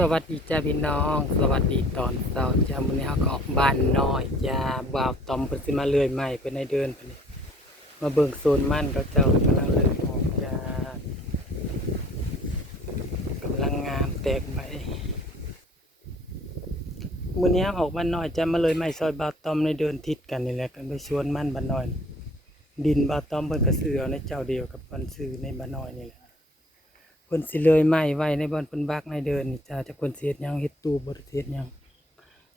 สวัสดีจ้าพี่น้องสวัสดีตอนเช้าจ้ามื้อนี้เฮาก็ออกบ้านน้อยจ้าบ่าวตอมเพิ่นสิมาเลื่อยไม้เพิ่นให้เดินเพิ่นนี่มาเบิ่งโซนมันเขาเจ้ากำลังเลื่อยออกจ้ากำลังงามแตกใบมื้อนี้ออกบ้านน้อยจ้ามาเลื่อยไม้ซอยบ่าวตอมในเดินทิศกันนี่แหละกันไปสวนมันบ้านน้อยดินบ่าวตอมเพิ่นก็ซื้อเอาในเจ้าเดียวกับเพิ่นซื้อในบ้านน้อยนี่แหละเพิ่นสิเลื่อยไม้ไว้ในบ่อนเพิ่นบักในเดินนี่จ้าจักเพิ่นสิเฮ็ดหยังเฮ็ดตู้บ่ได้เฮ็ดหยัง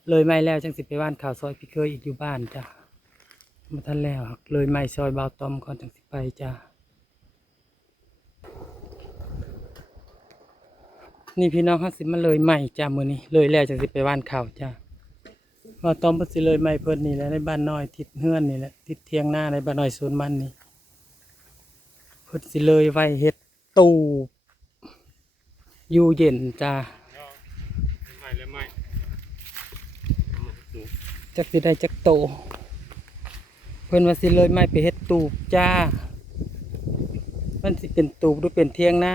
เลยไม้แล้วจังสิไปว่านข้าวซอยพี่เคยอีกอยู่บ้านจ้ะมาทันแล้วเลยไม้ซอยบ่าวตอมก่อนจังสิไปจ้ะนี่พี่น้องเขาสิมาเลยไม้จ้ะมื้อนี้เลยแล้วจังสิไปว่านข้าวจ้ะบ่าวตอมเพิ่นสิเลยไม้เพิ่นนี่แหละในบ้านน้อยทิศเฮือนนี่แหละทิศเถียงนาในบ้านน้อยสวนมันนี่เพิ่นสิเลยไว้เฮ็ดตู้อยู่เย็นจ้ะไม่เลยไม่ดูจักสิได้จักโตเพิ่นว่าสิเลยไม้ไปเฮ็ดตูบจ้ามันสิเป็นตูบหรือเป็นเถียงนา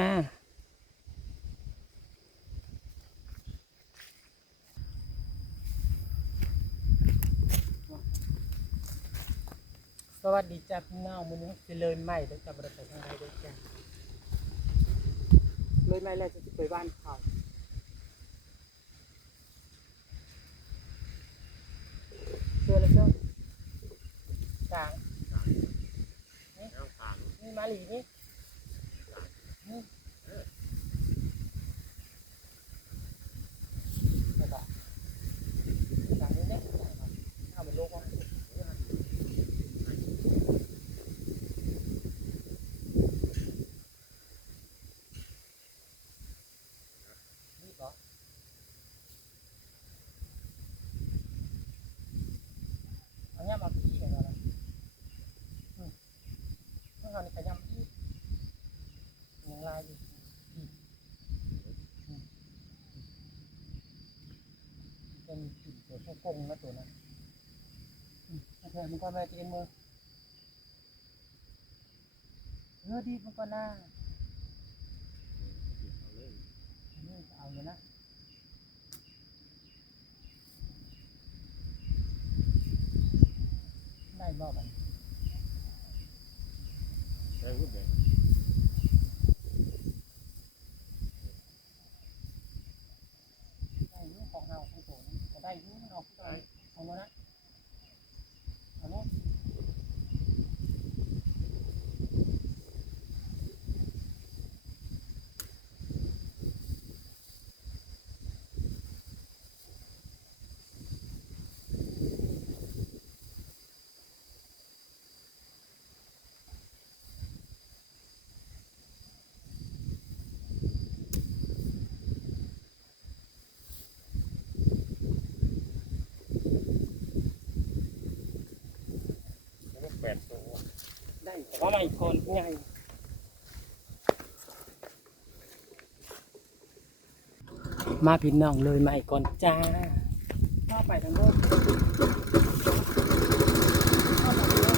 สวัสดีจ้าพี่น้องมื้อนี้สิเลยไม้แล้วจะบ่ได้ไปทางใดเด้อจ้าเลยไม้แล้วจะสิไปบ้านเขาเชื่อแล้วเจ้ากลาง แล้วผ่าน นี่มาหลีนี่นี่แล้วก็กลางนี้เนี่ยเอาไปลงมานี่เหรอเอาเนี่ยมาพี่กันแล้วเมื่อก่อนนี่ขยำพี่ยังลายอยู่เป็นจุดตัวโค้งๆนะตัวนั้นโอเคมันก็แม่ตีนมือดีมันก็น่านี่เอาอยู่นะได้บ่กัน ใช้รูปแบบ ได้ยูของเราของตัวนี้จะได้ยูเอาขึ้นไปเอามานะเอาเนาะแล้วก็8 ตัวได้เพราะไม่คนใหญ่มาพี่น้องเลยใหม่ก่อนจ้าเข้าไปทางโน้นเข้าไปทางโน้น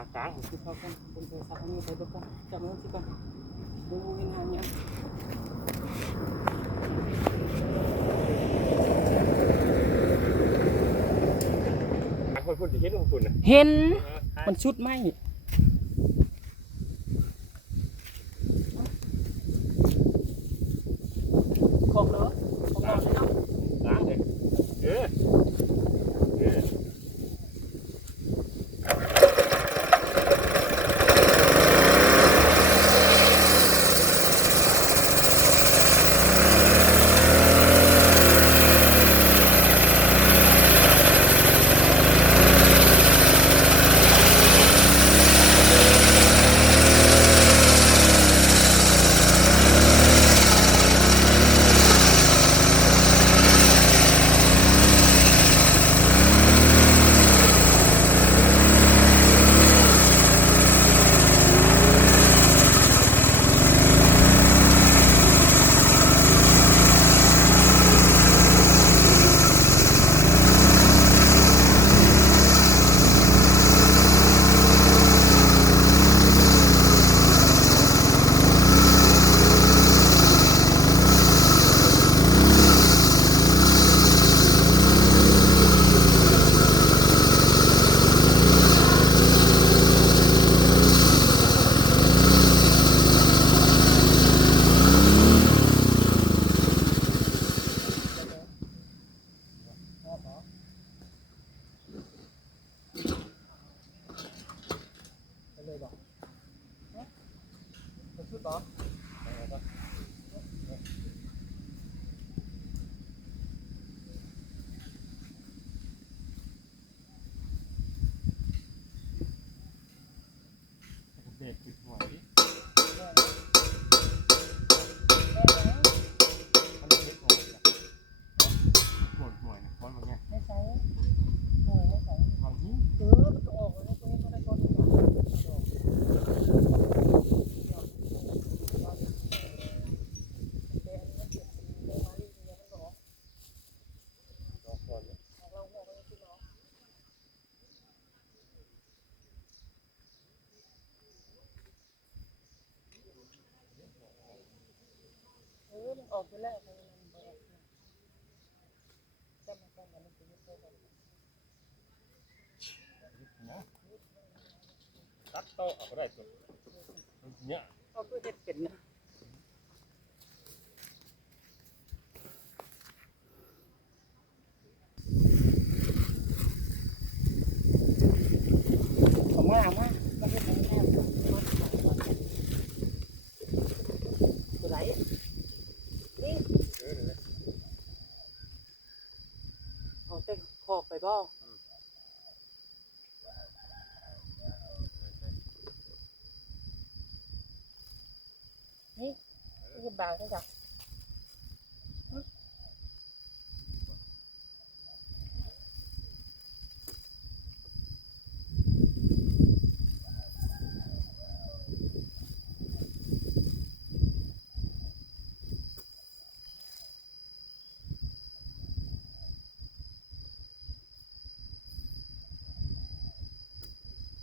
ากลาง คือเขากันบนโทรศัพท์นี่ไปเบิ่งก่อนจับมือสิก่อนดูเห็นหางยัง คนพูดจะเห็นของคุณนะ เห็นมันชุดไหมของเหรอของเราใช่เนาะ ล้างเลยเออเออ ไปเลยบอกมันชุดบอก เด็กติดหัวดิมันเด็กหัวจ้ะปวดหัวเนี่ยคนบางอย่าง ไม่ใช่หน่วยไม่ใช่ บางที มันต้องออกเลยตัวนี้ก็ได้ก้อนหนึ่งดอกก่อนเนี่ย มันออกไปแล้วมันบอกจำมันก่อนมันจะยึดตัวกัน นะตัดโต๊ะเอาก็ได้ตัวเนี่ย เขาคือเห็ดเป็นนะเอามาเอามามาเห็ดมันแน่ตัวไหนนี่ เออเลย เอาเต็งพอกไปบ่นี่คือบางใช่จ้ะ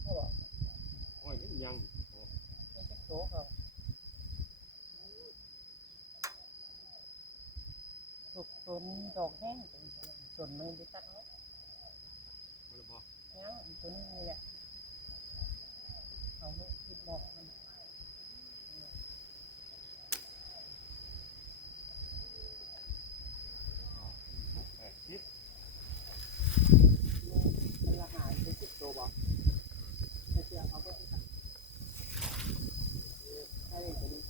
เขาบอก โอ้ยยัง ไม่ใช่โต๊ะเขาถูกต้นดอกแห้งส่วนมือดิตัดเนาะ มันบอก ยังตัวนี้นี่แหละเอาลูกคิดบอกมัน คิด มันละหายไปสิบตัวบอกไม่เชื่อเขาก็ได้ได้เลยตัวนี้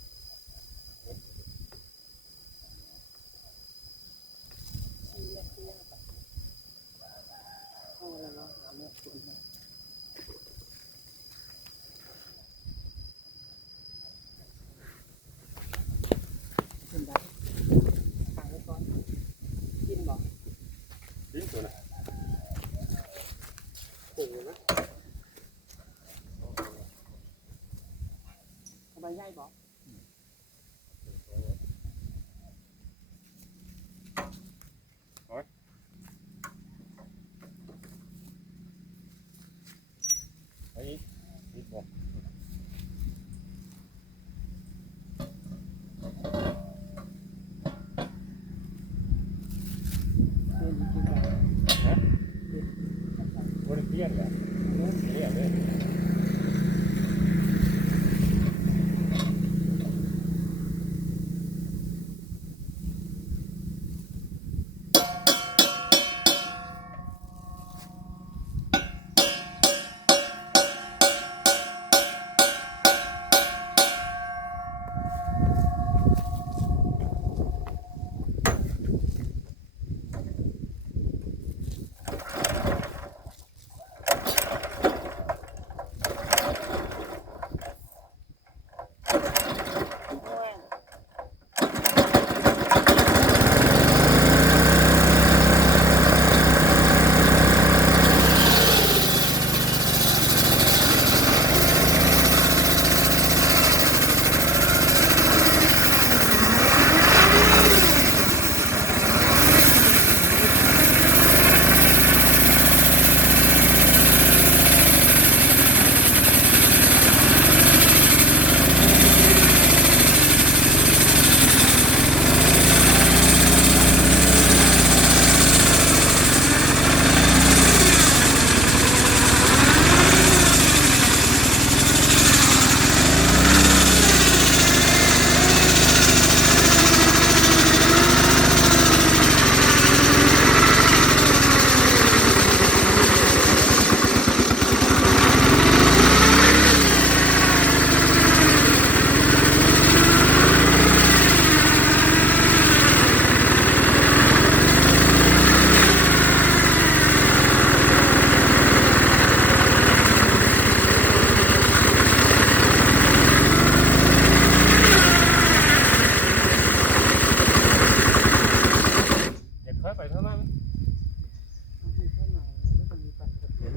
ชี้เลี้ยงแบบเอาแล้วเนาะหาเนื้อตุ๋นมากินได้ทางไว้ก่อนกินบอก ทิ้งตัวนะโอ้โหนะ เอาใบใหญ่บอก ไอ้ เลี่ยนเลยเลี่ยนเลย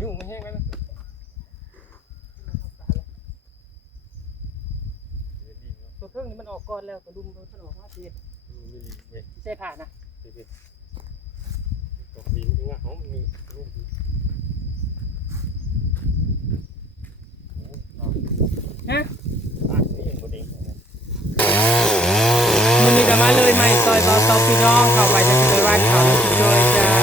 ยุ่งไม่แห้งแล้วนะ ตัวเครื่องนี้มันออกก่อนแล้วตัวดุมมันออกมาสิ มีลีเว้ย ใช่ผ่านนะ ตกดีมันงะอ๋อมันมีลูกฮะ บ้านนี้ยังบ่เด้ง มันมีแต่มาเลยไม่ซอยเบาตอพี่น้องเข้าไปจะไปบ้านเขาเลยจ้า